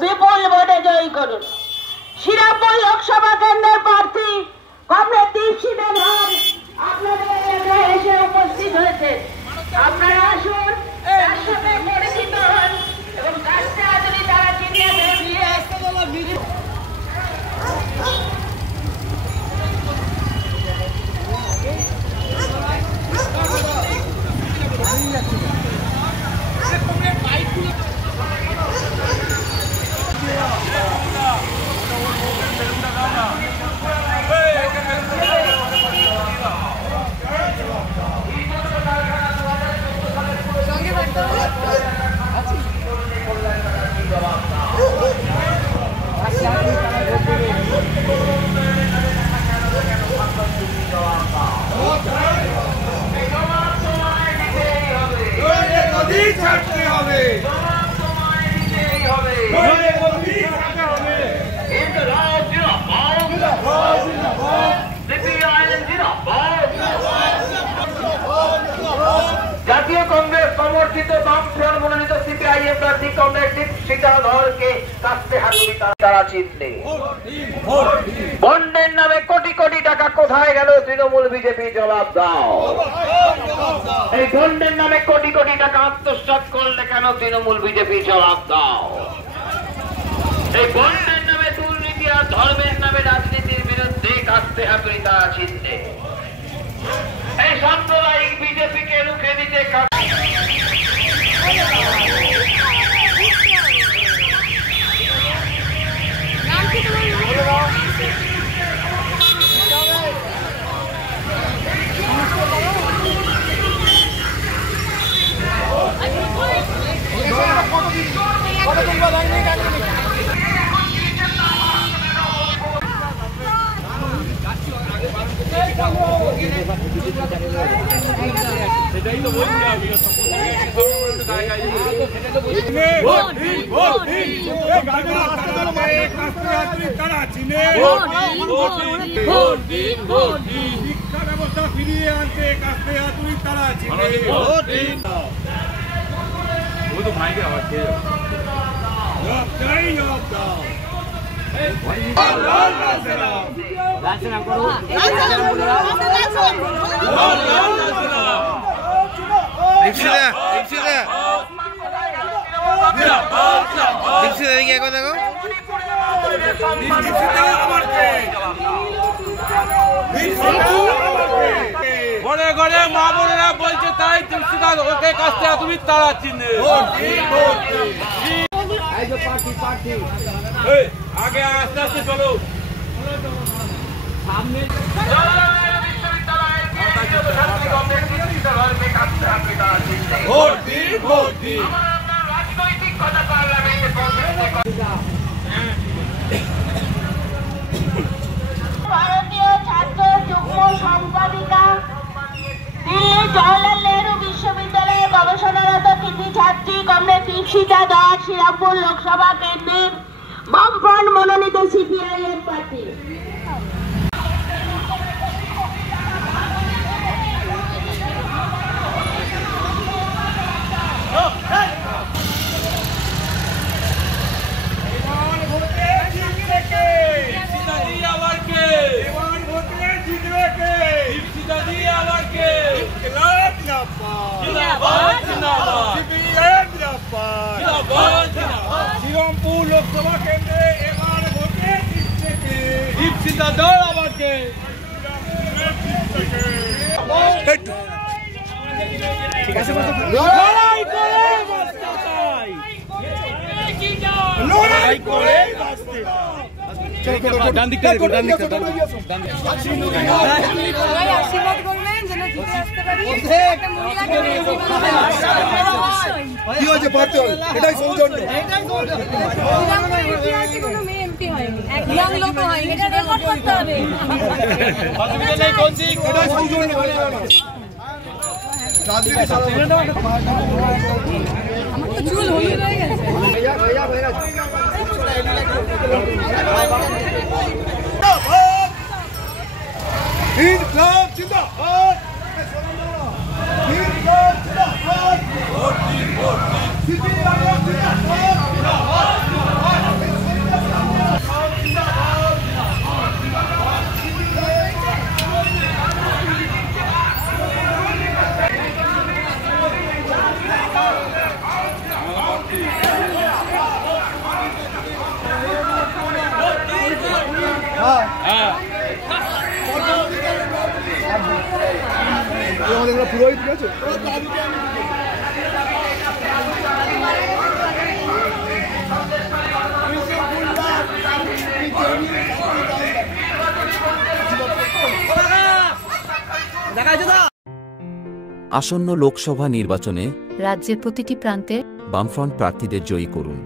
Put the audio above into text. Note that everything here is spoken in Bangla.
বিপুল ভোটে জয়ী করুন। শ্রীরামপুর লোকসভা কেন্দ্রের প্রার্থী কমরেড দীপশিতা ধর আপনাদের এলাকায় এসে উপস্থিত হয়েছে। আপনারা আসুন, তার সাথে পরিচিত হন এবং কাজটা যদি তারা চিনিয়ে জাতীয় কংগ্রেস সমর্থিত বামফ্রন্ট মনোনীত সিপিআইএম প্রার্থী কমরেড দীপশিতা ধরকে কাস্তে হাতুড়ি তারা চিনলে। বন্ডের নামে কোটি কোটি টাকা কোথায় গেল তৃণমূল বিজেপি জবাব দাও। এই বন্ডের নামে কোটি কোটি টাকা আত্মসাৎ করলে কেন তৃণমূল বিজেপি জবাব দাও। এই বন্ডের নামে দুর্নীতি আর ধর্মের নামে রাজনীতির বিরুদ্ধে কাস্তে হাতুড়ি তারা চিনলে। এই সাম্প্রদায়িক বিজেপিকে রুখে দিতে শিক্ষা ব্যবস্থা ফিরিয়ে আনতে কাস্তে হাতুড়ি তারা চিনে। ঘরে ঘরে মা বোনেরা বলছে তাই দীপশিতা ওকে কাস্তে হাতুড়ি তারা চিনে। আগে আস্তে আস্তে চলো সামনে। ভারতীয় ছাত্র যুগ্ম সম্পাদিকা, দিল্লি জওহরলাল নেহরু বিশ্ববিদ্যালয়ে গবেষণারত কৃতি ছাত্রী কমরেড দীপশিতা দাস শ্রীরামপুর লোকসভা কেন্দ্রের বামফ্রন্ট মনোনীত সিপিআইএম প্রার্থী। শ্রীরামপুর লোকসভা কেন্দ্রে এবার ভোটে দীপশিতা দল আমাকে ঠিক আছে। লড়াই করে বাঁচতে চাই, লড়াই করে বাঁচতে চাই। ডান দিকটা আশীর্বাদ করবেন যেন জিতে আসতে পারি একটা মহিলাকে কি হয়েছে পারতে হবে, এটাই সৌজন্য। ইতিহাসে কোনো মেয়ে এমপি হয়নি, একদম লোক হয়নি, এটা রেকর্ড করতে হবে। এটাই সৌজন্য। রাজনীতি আমার তো চুল হলুদ হয়ে গেছে। ইনকলাব জিন্দাবাদ, ইনকলাব জিন্দাবাদ, সিপিআইএম জিন্দাবাদ। আমাদের পুরোহিত ঠিক আছে। আসন্ন লোকসভা নির্বাচনে রাজ্যের প্রতিটি প্রান্তে বামফ্রন্ট প্রার্থীদের জয়ী করুন।